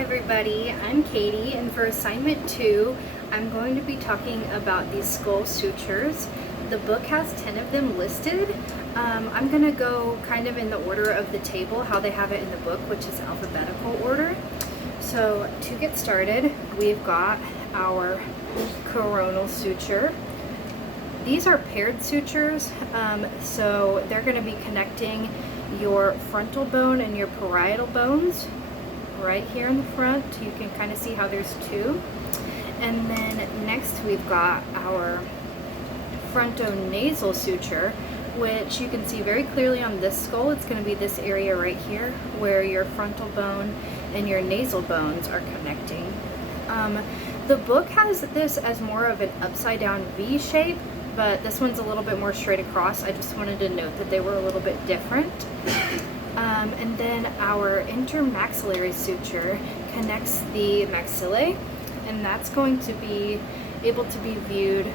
everybody, I'm Katie, and for assignment 2 I'm going to be talking about these skull sutures. The book has 10 of them listed. I'm going to go kind of in the order of the table, how they have it in the book, which is alphabetical order. So to get started, we've got our coronal suture. These are paired sutures, so they're going to be connecting your frontal bone and your parietal bones right here in the front. You can kind of see how there's two. And then next we've got our frontonasal suture, which you can see very clearly on this skull. It's going to be this area right here where your frontal bone and your nasal bones are connecting. The book has this as more of an upside down V shape, but this one's a little bit more straight across. I just wanted to note that they were a little bit different. And then our intermaxillary suture connects the maxillae, and that's going to be able to be viewed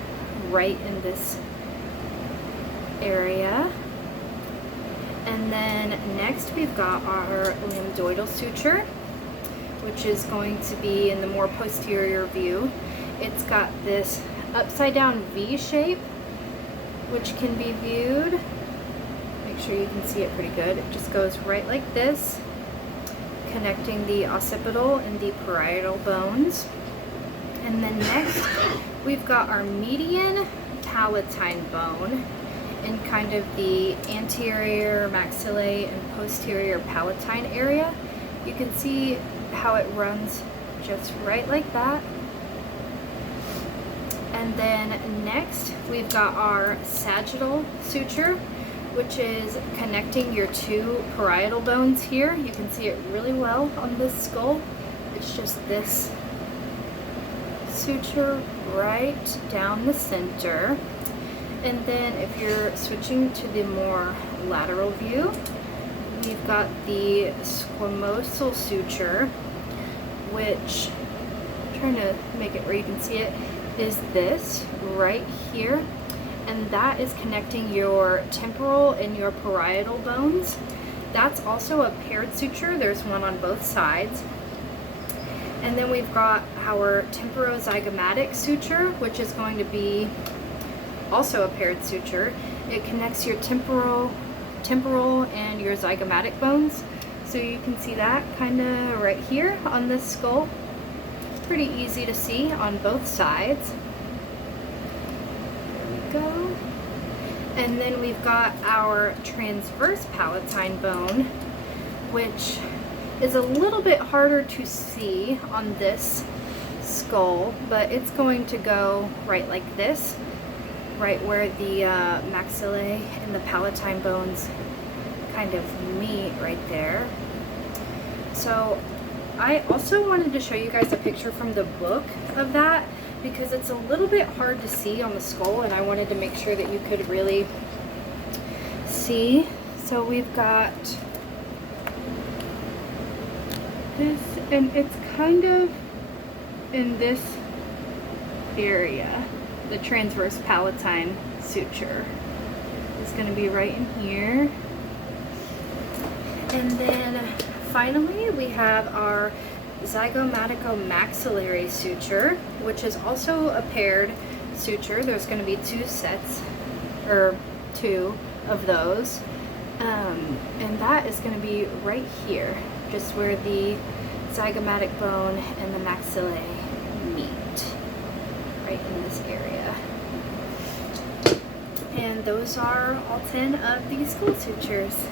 right in this area. And then next we've got our lambdoidal suture, which is going to be in the more posterior view. It's got this upside down V shape, which can be viewed. Make sure you can see it pretty good. It just goes right like this, connecting the occipital and the parietal bones. And then next we've got our median palatine bone in kind of the anterior maxillae and posterior palatine area. You can see how it runs just right like that. And then next we've got our sagittal suture, which is connecting your two parietal bones here. You can see it really well on this skull. It's just this suture right down the center. And then if you're switching to the more lateral view, we've got the squamosal suture, which, I'm trying to make it where you can see it, is this right here. And that is connecting your temporal and your parietal bones. That's also a paired suture. There's one on both sides. And then we've got our temporozygomatic suture, which is going to be also a paired suture. It connects your temporal and your zygomatic bones. So you can see that kind of right here on this skull. It's pretty easy to see on both sides. Go. And then we've got our transverse palatine bone, which is a little bit harder to see on this skull, but it's going to go right like this, right where the maxillae and the palatine bones kind of meet right there. So I also wanted to show you guys a picture from the book of that, because it's a little bit hard to see on the skull, and I wanted to make sure that you could really see. So we've got this, and it's kind of in this area. The transverse palatine suture is going to be right in here. And then finally we have our zygomatico-maxillary suture, which is also a paired suture. There's going to be two sets, or two of those, and that is going to be right here, just where the zygomatic bone and the maxillae meet, right in this area. And those are all 10 of these skull sutures.